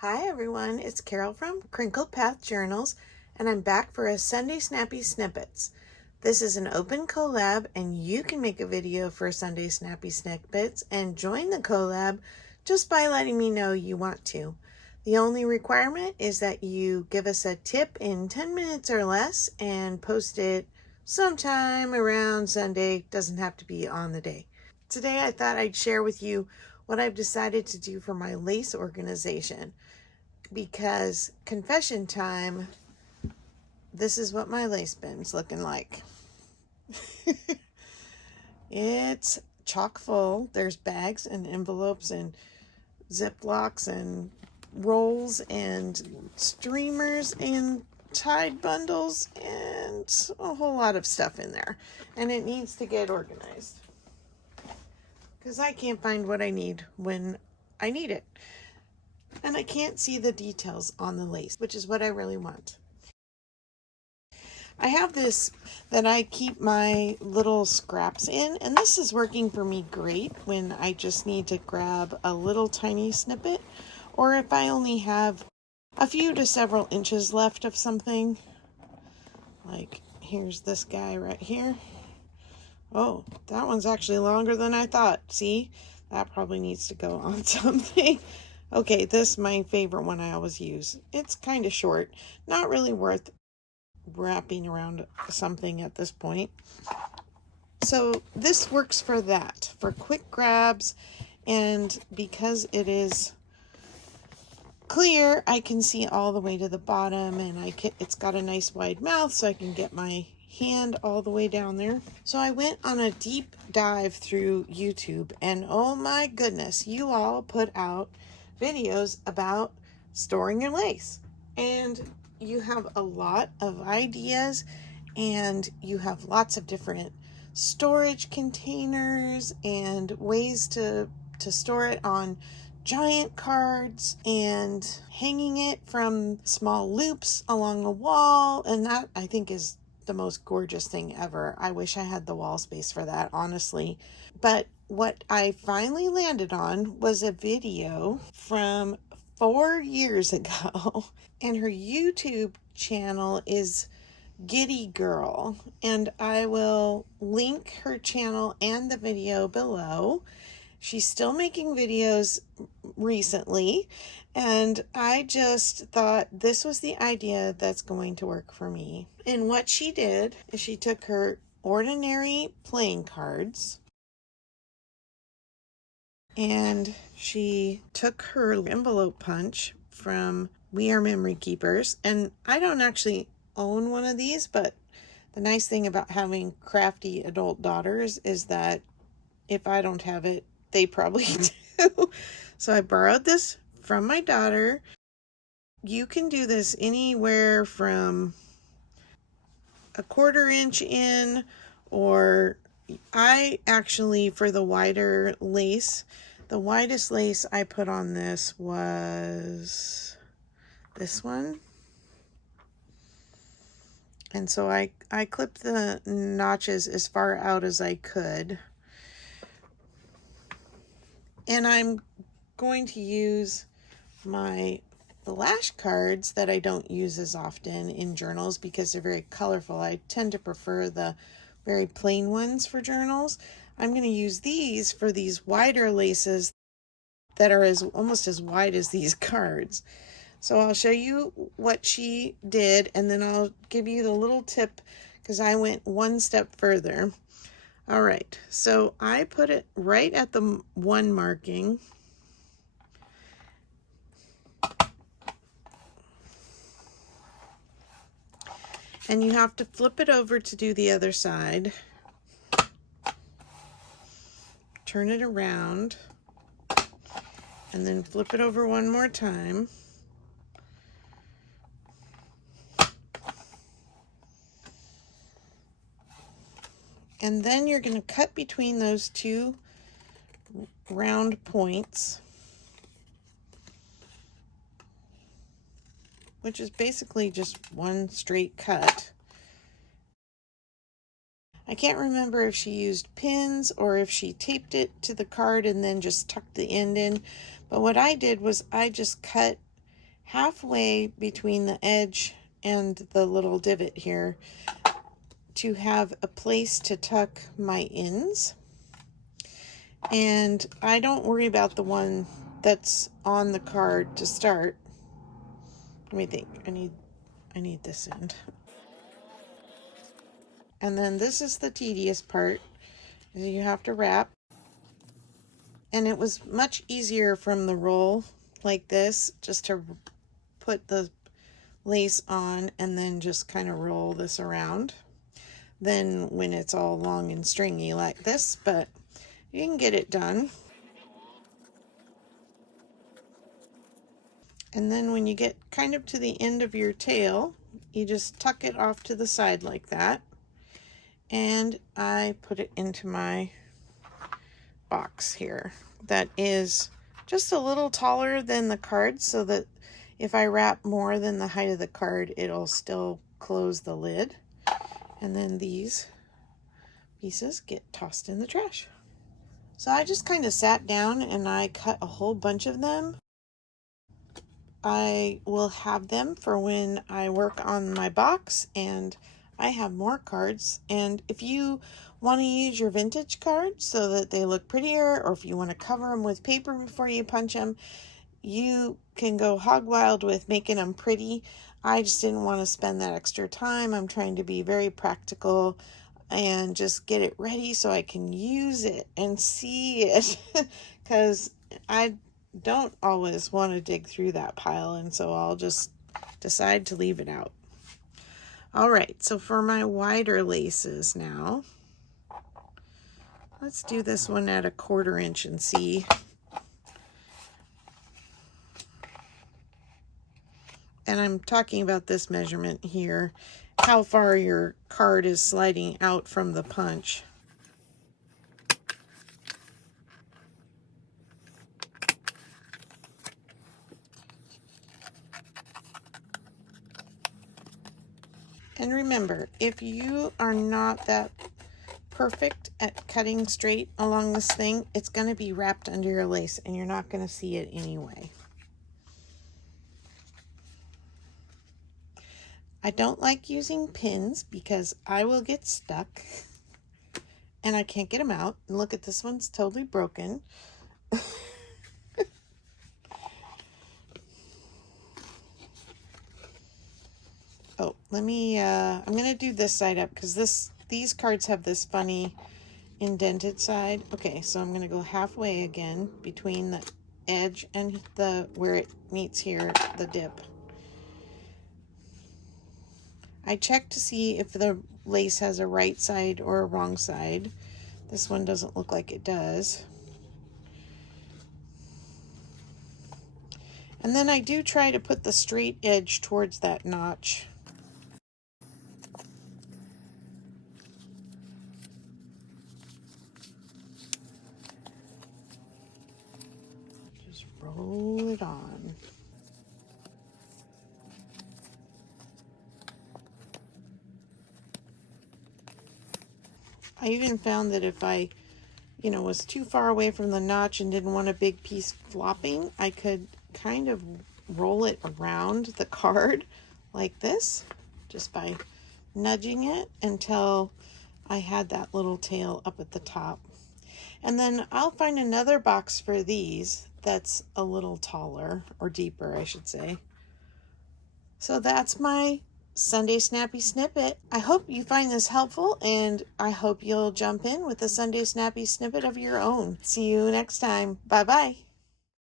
Hi everyone, it's Carol from CrinkledPath Journals, and I'm back for a Sunday Snappy Snippets. This is an open collab, and you can make a video for Sunday Snappy Snippets and join the collab just by letting me know you want to. The only requirement is that you give us a tip in 10 minutes or less and post it sometime around Sunday. Doesn't have to be on the day. Today I thought I'd share with you what I've decided to do for my lace organization, because confession time, this is what my lace bin's looking like. It's chock full. There's bags and envelopes and Ziplocs and rolls and streamers and Tide bundles and a whole lot of stuff in there, and it needs to get organized because I can't find what I need when I need it. And I can't see the details on the lace, which is what I really want. I have this that I keep my little scraps in, and this is working for me great when I just need to grab a little tiny snippet, or if I only have a few to several inches left of something. Like, here's this guy right here. Oh, that one's actually longer than I thought. See? That probably needs to go on something. Okay, this is my favorite one I always use. It's kind of short, not really worth wrapping around something at this point. So this works for that, for quick grabs, and because it is clear, I can see all the way to the bottom, and it's got a nice wide mouth, so I can get my hand all the way down there. So I went on a deep dive through YouTube, and oh my goodness, you all put out videos about storing your lace, and you have a lot of ideas, and you have lots of different storage containers and ways to store it on giant cards and hanging it from small loops along a wall, and that I think is the most gorgeous thing ever. I wish I had the wall space for that, honestly. But what I finally landed on was a video from 4 years ago, and her YouTube channel is Giddy Girl, and I will link her channel and the video below. She's still making videos recently, and I just thought this was the idea that's going to work for me. And what she did is she took her ordinary playing cards, and she took her envelope punch from We Are Memory Keepers, and I don't actually own one of these, but the nice thing about having crafty adult daughters is that if I don't have it, they probably do. So I borrowed this from my daughter. You can do this anywhere from a 1/4 inch in, or I actually, for the wider lace, the widest lace I put on this was this one. And so I clipped the notches as far out as I could. And I'm going to use my flash cards that I don't use as often in journals because they're very colorful. I tend to prefer the very plain ones for journals. I'm going to use these for these wider laces that are almost as wide as these cards. So I'll show you what she did, and then I'll give you the little tip because I went one step further. All right, so I put it right at the one marking. And you have to flip it over to do the other side. Turn it around. And then flip it over one more time. And then you're going to cut between those two round points, which is basically just one straight cut. I can't remember if she used pins or if she taped it to the card and then just tucked the end in. But what I did was I just cut halfway between the edge and the little divot here to have a place to tuck my ends. And I don't worry about the one that's on the card to start. Let me think. I need this end. And then this is the tedious part, is you have to wrap. And it was much easier from the roll like this, just to put the lace on and then just kind of roll this around, than when it's all long and stringy like this, but you can get it done. And then when you get kind of to the end of your tail, you just tuck it off to the side like that. And I put it into my box here that is just a little taller than the card, so that if I wrap more than the height of the card, it'll still close the lid. And then these pieces get tossed in the trash. So I just kind of sat down and I cut a whole bunch of them. I will have them for when I work on my box and I have more cards. And if you want to use your vintage cards so that they look prettier, or if you want to cover them with paper before you punch them, you can go hog wild with making them pretty. I just didn't want to spend that extra time. I'm trying to be very practical and just get it ready so I can use it and see it, because I don't always want to dig through that pile, and so I'll just decide to leave it out. All right, so for my wider laces now, let's do this one at 1/4 inch and see. And I'm talking about this measurement here, how far your card is sliding out from the punch. And remember, if you are not that perfect at cutting straight along this thing, it's going to be wrapped under your lace and you're not going to see it anyway. I don't like using pins because I will get stuck and I can't get them out. And look at this one's totally broken. Oh, let me, I'm going to do this side up because these cards have this funny indented side. Okay, so I'm going to go halfway again between the edge and where it meets here, the dip. I checked to see if the lace has a right side or a wrong side. This one doesn't look like it does. And then I do try to put the straight edge towards that notch. Just roll it on. I even found that if I, was too far away from the notch and didn't want a big piece flopping, I could kind of roll it around the card like this, just by nudging it until I had that little tail up at the top. And then I'll find another box for these that's a little taller, or deeper, I should say. So that's my Sunday Snappy Snippet. I hope you find this helpful, and I hope you'll jump in with a Sunday Snappy Snippet of your own. See you next time. Bye-bye.